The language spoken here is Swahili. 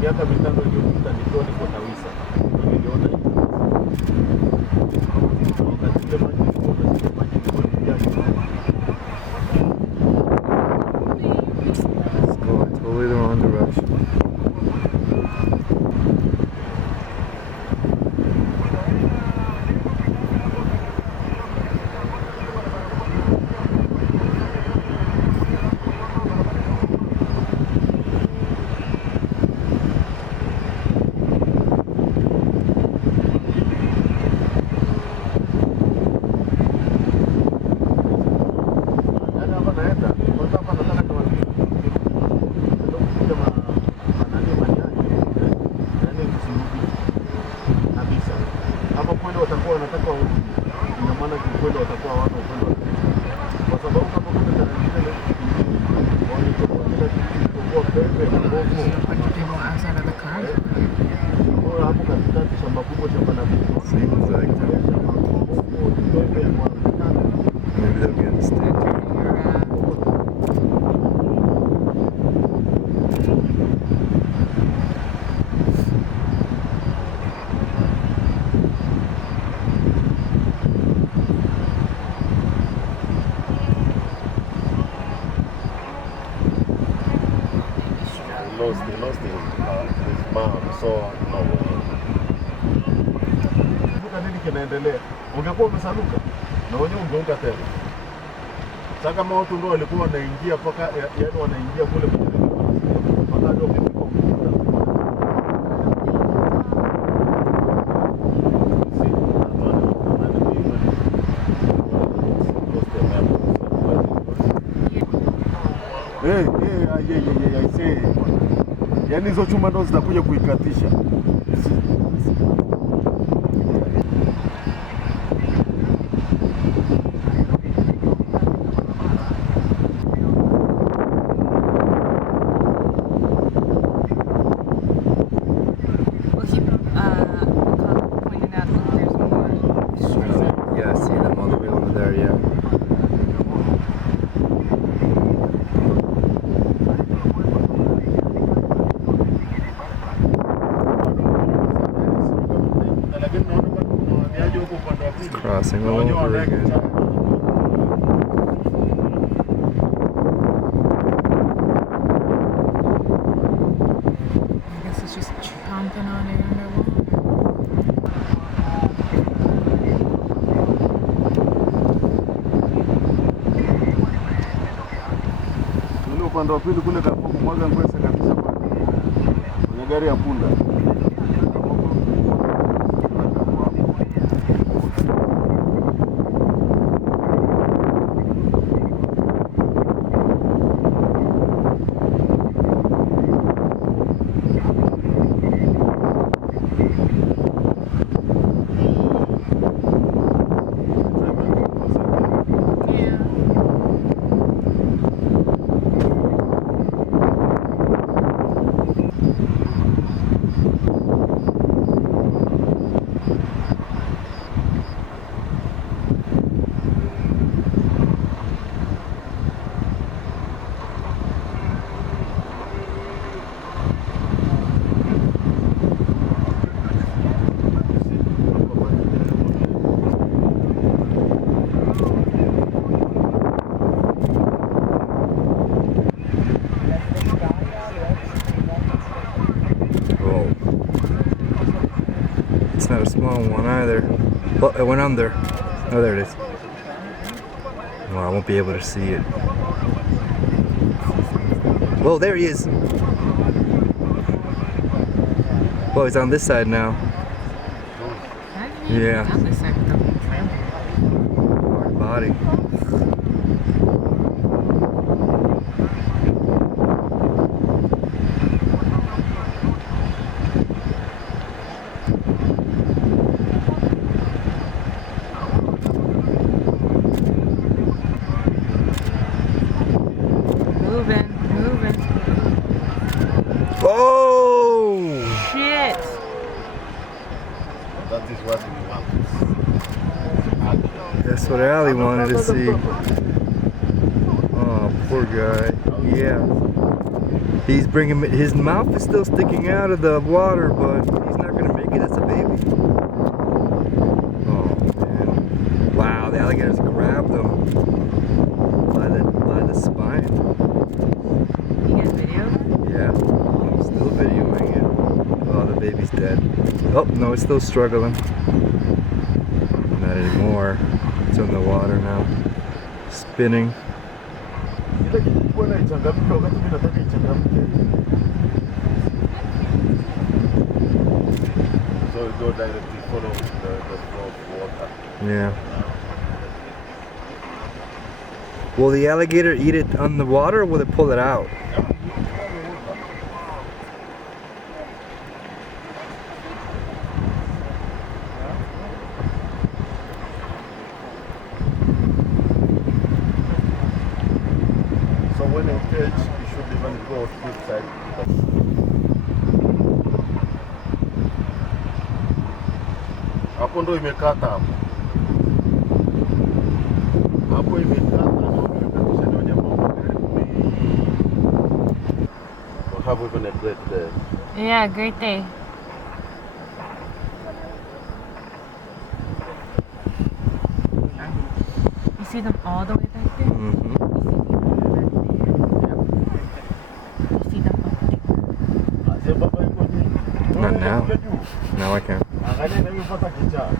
miaka mitano iliyopita nikiwa niko Tawisa niliona wakati ile maji ilikuwa nasikia maji ilikuwa imejaa. It's going totally the wrong direction. Seems like maybe they'll get a statue. He lost his mom, so no. Nini kinaendelea? Ungekuwa umesanuka na wenyewe ungeunga tena. Sasa kama watu ndio walikuwa wanaingia paka yaani wanaingia kule mpaka ndio wamefika ukuta. I say. Yaani hizo chuma ndo zitakuja kuikatisha. Yeah, I see them all the way over there, yeah. It's crossing all over again. I guess it's just chomping on it underwater. Upande wa pili kule kumwaga ngwese kabisa kwenye gari ya punda. It's not a small one either. Well, it went under. Oh, there it is. Well, I won't be able to see it. Whoa, there he is. Well, he's on this side now. Yeah. Hard body. Moving. Oh! Shit! That is what we want. That's what Allie wanted to see. Oh, poor guy. Yeah. He's bringing his mouth is still sticking out of the water, but he's not gonna make it as a baby. Oh man! Wow, the alligators grabbed him by the spine. You guys video? Yeah, I'm still videoing it. Oh, the baby's dead. Oh no, it's still struggling. Not anymore. It's in the water now, spinning. Ile kitu na ichangamke wakati mimi nataka ichangamke. So it go directly follow the flow of water. Yeah. Will the alligator eat it on the water or will it pull it out? So when it catch, you should even go flip side. Hapo ndo imekata hapo. Hapo imekata na imekatisha ndio jamaa karibu. We'll have even a great day. Yeah, great day. You see them all the way back there? Mm-hmm. You see them up there? Ase baba yuko juu. Not now. Now I can. Angalia na mimi pata kichaa.